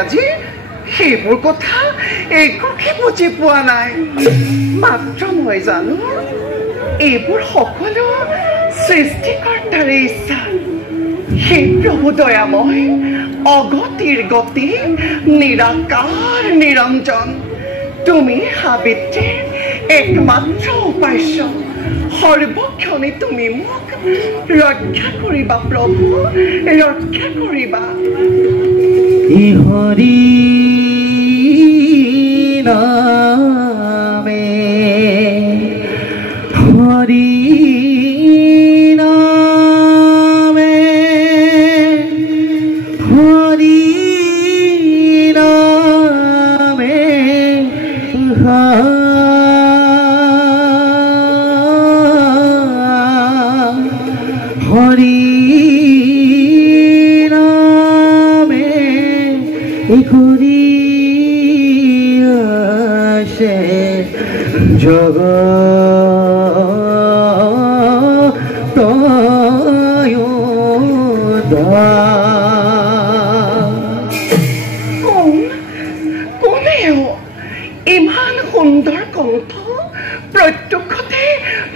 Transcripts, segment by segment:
আজি সেইবোৰ কথা একোকে বুজি পোৱা নাই মাত্ৰ মই জানো এইবোৰ সকলো সৃষ্টিকৰ্তাৰ ইচ্ছা সেই প্ৰভু দয়াময় অগতিৰ গতি নিৰাকাৰ নিৰঞ্জন তুমি সাবিত্ৰীৰ একমাত্ৰ উপাস্য সৰ্বক্ষণে তুমি মোক ৰক্ষা কৰিবা প্ৰভু ৰক্ষা কৰিবা হৰি নামে হৰি নামে হৰি নামে হৰি কৰি আসে জগত কোনেও ইমান সুন্দৰ কণ্ঠ প্ৰত্যক্ষতে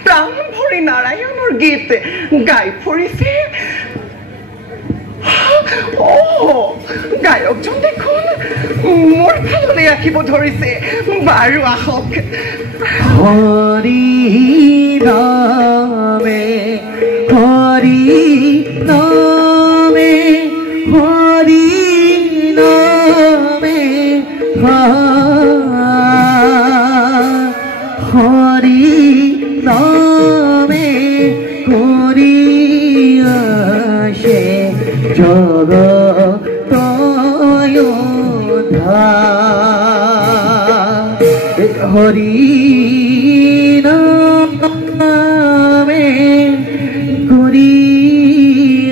প্ৰাণ ভৰি নাৰায়ণৰ গীত গাই ফুৰিছে মোৰ ফাললৈ ৰাখিব ধৰিছে বাৰু আহক হৰি নামে হৰি নামে হৰি নামে হৰি নামে কৰি আসে জগত হৰি নামে কৰি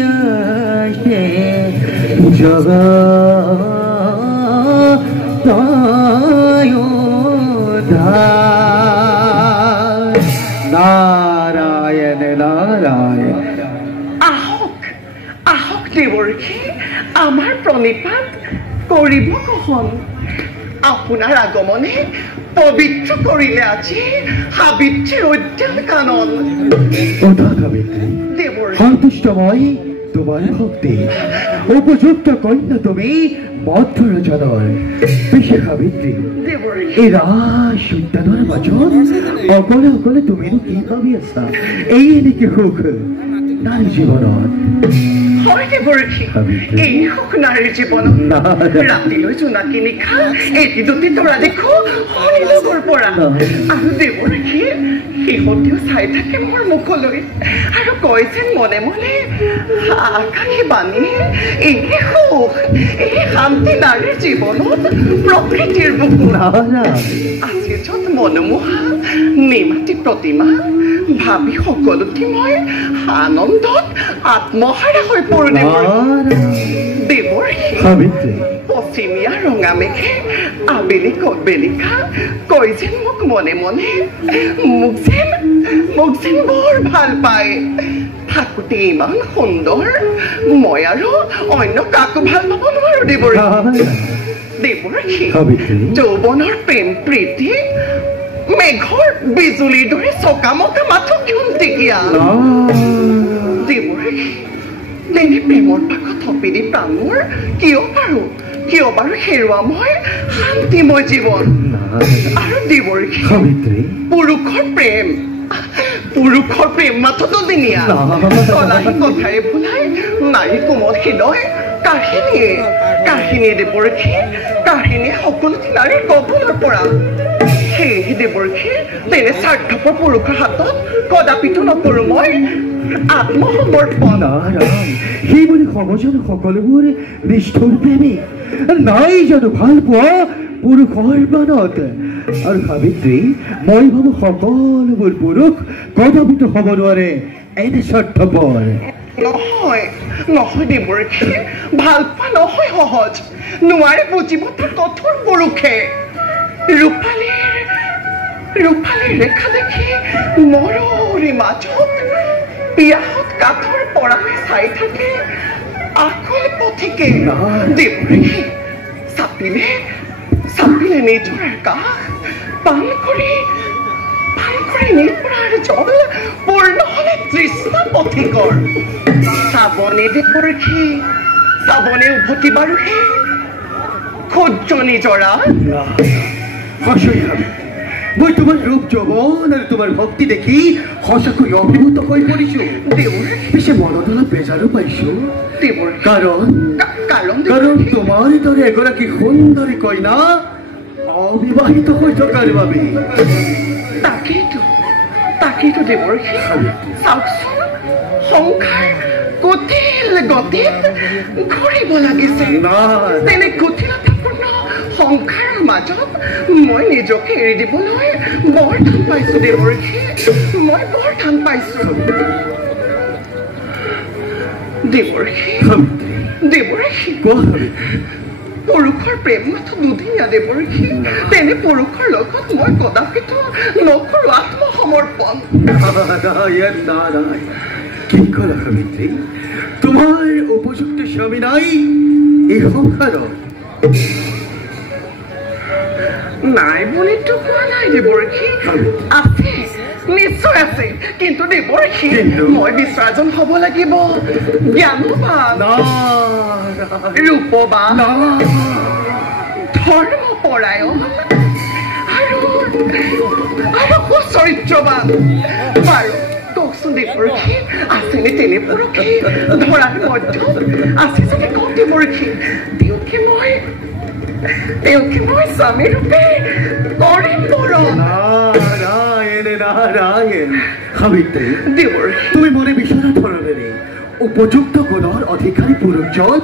আসে জগত নাৰায়ণ নাৰায়ণ আহক আহক দেৱৰ্ষী আমাৰ প্ৰণিপাত কৰিব কহন আপোনাৰ আগমনে পবিত্ৰ কৰিলে আজি সাবিত্ৰীৰ উদ্যান কানন সন্তুষ্ট মই তোমাৰ ভক্তি উপযুক্ত কন্যা তুমি মধ্যৰজনৰ বিশেষ সাবিত্ৰী এই ৰাস উদ্যানৰ মাজত অকলে অকলে তুমিনো কি ভাবি আছা এই নেকি সুখ নাৰী জীৱনত হয় দেৱৰ্ষী এই সুখ নাৰীৰ জীৱনত ৰাতিলৈ জোনাকী নিশা এটি দুটি তৰা দেখো শনিলোকৰ পৰা আৰু দেৱৰ্ষী সিহঁতেও চাই থাকে মোৰ মুখলৈ আৰু কয় যেন মনে মনে আকাশী বাণী এই সুখ এই শান্তি নাৰীৰ জীৱনত প্ৰকৃতিৰ বুকুত আজি য'ত মনোমোহা নিমাতী প্ৰতিমা ভাবি সকলোতে মই আনন্দত আত্মহাৰা হৈ পৰো দেৱৰ্ষী পশ্চিমীয়া ৰঙা মেঘে আবেলি বেলিকা কয় যেন মোক মনে মনে মোক যেন বৰ ভাল পায় থাকোঁতে ইমান সুন্দৰ মই আৰু অন্য কাকো ভাল পাব নোৱাৰো দেৱৰ্ষী যৌৱনৰ প্ৰেম প্ৰীতি মেঘৰ বিজুলীৰ দৰে চকামকা মাথো ক্ষন্তিকীয়া দেৱৰ্ষী তেনে প্ৰেমৰ পাকত থপি দি প্ৰাণৰ কিয় বাৰু হেৰুৱা মই শান্তিময় জীৱন আৰু দেৱৰ্ষী পুৰুষৰ প্ৰেম মাথো দুদিনীয়া কলাহী কথাৰে ভুলাই নাৰী কোমল হৃদয় কাহিনীয়ে দেৱৰ্ষী কাহিনীয়ে সকলো নাৰীৰ কবলৰ পৰা সেয়েহে দেৱৰ্ষী তেনে স্বাৰ্থপৰ পুৰুষৰ হাতত কদাপিতো নকৰো মই আত্মসমৰ্পণ সেই বুলি সমাজৰ সকলোবোৰ নিষ্ঠুৰ প্ৰেমী নাই জানো ভাল পোৱা পুৰুষৰ বানত আৰু সাবিত্ৰী মই ভাবো সকলোবোৰ পুৰুষ কদাপিতো হ'ব নোৱাৰে এনে স্বাৰ্থপৰ নহয় দেৱৰ্ষী ভাল পোৱা নহয় সহজ নোৱাৰে বুজিব তাৰ কঠোৰ পুৰুষে ৰূপালীৰ ৰেখা দেখি মৰৰে মাজত পিয়াহত কাঠৰ পৰাহে চাই থাকে আকুল পথিকে দেৱৰ্ষী চাপিলে নিজৰ কাষ পান কৰি নিৰ্ভৰাৰ জল পূৰ্ণ হলে তৃষ্ণা পথিকৰ চাবনে দেৱৰ্ষী চাবনে উভতি বাৰু হে ক্ষুদ্ৰ নিজৰা মই তোমাৰ ৰূপ যৌৱন আৰু তোমাৰ ভক্তি দেখি সঁচাকৈ অভিভূত হৈ পৰিছো পিছে মনত অলপ বেজাৰো পাইছো কাৰণ তোমাৰ দৰে এগৰাকী সুন্দৰী কইনা অবিবাহিত হৈ থকাৰ বাবে তাকেইতো দেৱৰ্ষী চাওকচোন সংসাৰ কুটিল গতিত ঘূৰিব লাগিছে তেনে কুটিলতাপূৰ্ণ সংসাৰৰ মাজত মই নিজকে এৰি দিবলৈ বৰ টান পাইছো দেৱৰ্ষী মই বৰ টান পাইছো দেৱৰ্ষী পুৰুষৰ প্ৰেম মাথো দুদিনীয়া দেৱৰ্ষী তেনে পুৰুষৰ লগত মই কদাপিতো নকৰো আত্মসমৰ্পণ কি কলা সাবিত্ৰী তোমাৰ উপযুক্ত স্বামী নাই এই সংসাৰত নাই বুলিতো কোৱা নাই দেৱৰ্ষী আছে নিশ্চয় আছে কিন্তু দেৱৰ্ষী মই বিচৰাজন হ'ব লাগিব জ্ঞানৱান ৰূপৱান ধৰ্মপৰায়ণ আৰু সুচৰিত্ৰবান বাৰু কওকচোন দেৱৰক্ষী আছেনে তেনে পৰক্ষী ধৰাৰ মধ্য আছে যদি কওক দেৱৰক্ষী তেওঁকে মই স্বামী ৰূপে কৰিম বৰণ নাৰায়ণ নাৰায়ণ সাবিত্ৰী দেৱৰক্ষী তুমি মনে বিচৰা ধৰণেৰে উপযুক্ত গুণৰ অধিকাৰী পুৰুষজন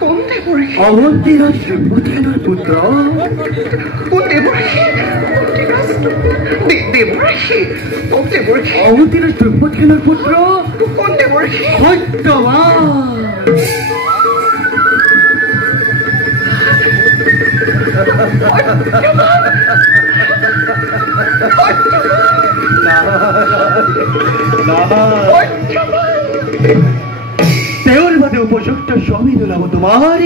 কোন দেৱৰক্ষী অৱন্তীৰ শ্ৰীমথেনৰ পুত্ৰ কোন দেৱৰক্ষী দেৱৰক্ষী কওক দেৱৰক্ষী অৱন্তীৰ শ্ৰীমথেনৰ পুত্ৰ কোন দেৱৰক্ষী সত্যবান তেওঁৰ বাবে উপযুক্ত স্বামী নোলাব তোমাৰ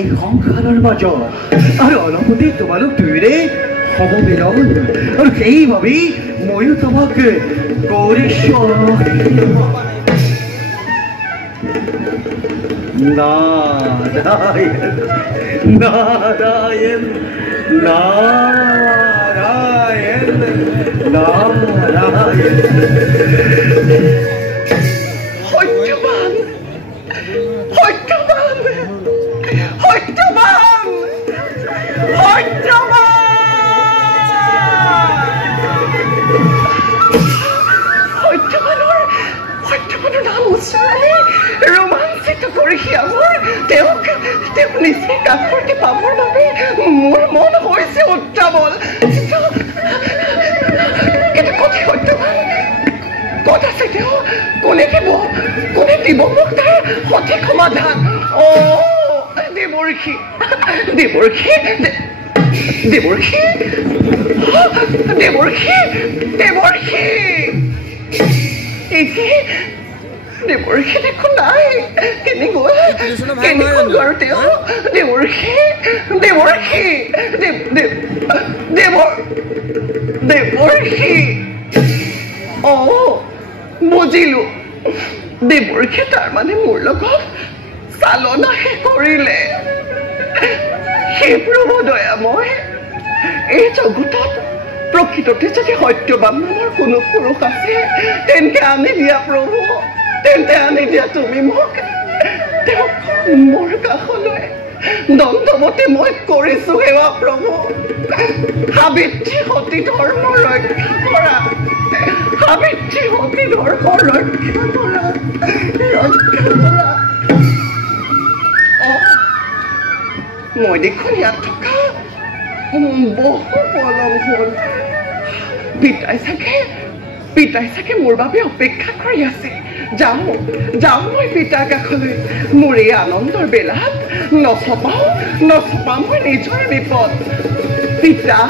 এই সংসাৰৰ মাজত আৰু অলপতে তোমালোক দুয়োৰে হ'ব মিলন আৰু সেইবাবেই ময়ো তোমাক কৰিছো নাৰায়ণ নাৰায়ণ নাৰায়ণ নাৰায়ণ সত্যবান সত্যবান সত্যবান সত্যবান সত্যবানৰ নাম উচ্চাৰণে ৰোমাঞ্চিত কৰি মোৰ তেওঁক নিচে কাষতে পাবৰ বাবে মোৰ মন হৈছে উত্ৰাৱল কিন্তু কঠি সত্যবান ক'ত আছে তেওঁ কোনে দিব মোক তাৰ সঠিক সমাধান দেৱৰক্ষী দেৱৰক্ষী দেৱৰক্ষী দেৱৰক্ষী দেৱৰক্ষী দেৱৰক্ষী দেখোন নাই কেনে গ'ল আৰু তেওঁ দেৱৰক্ষী দেৱৰক্ষী দেৱৰক্ষী বুজিলো দেৱৰক্ষী তাৰমানে মোৰ লগত চালনাহে কৰিলে সেই প্ৰভু দয়াময় এই জগতত প্ৰকৃততে যদি সত্যবান নামৰ কোনো পুৰুষ আছে তেন্তে আনি দিয়া প্ৰভু তেন্তে আনি দিয়া তুমি মোক তেওঁক মোৰ কাষলৈ দণ্ডৱতী মই কৰিছো সেৱা প্ৰভু সাবিত্ৰী সতী ধৰ্ম ৰক্ষা কৰা সাবিত্ৰী সতী ধৰ্ম ৰক্ষা কৰা মই দেখোন ইয়াত থকা বহু পলম হ'ল পিতাই চাগে মোৰ বাবে অপেক্ষা কৰি আছে যাওঁ মই পিতাৰ কাষলৈ মোৰ এই আনন্দৰ বেলাত নচপাওঁ মই নিজৰ বিপদ পিতা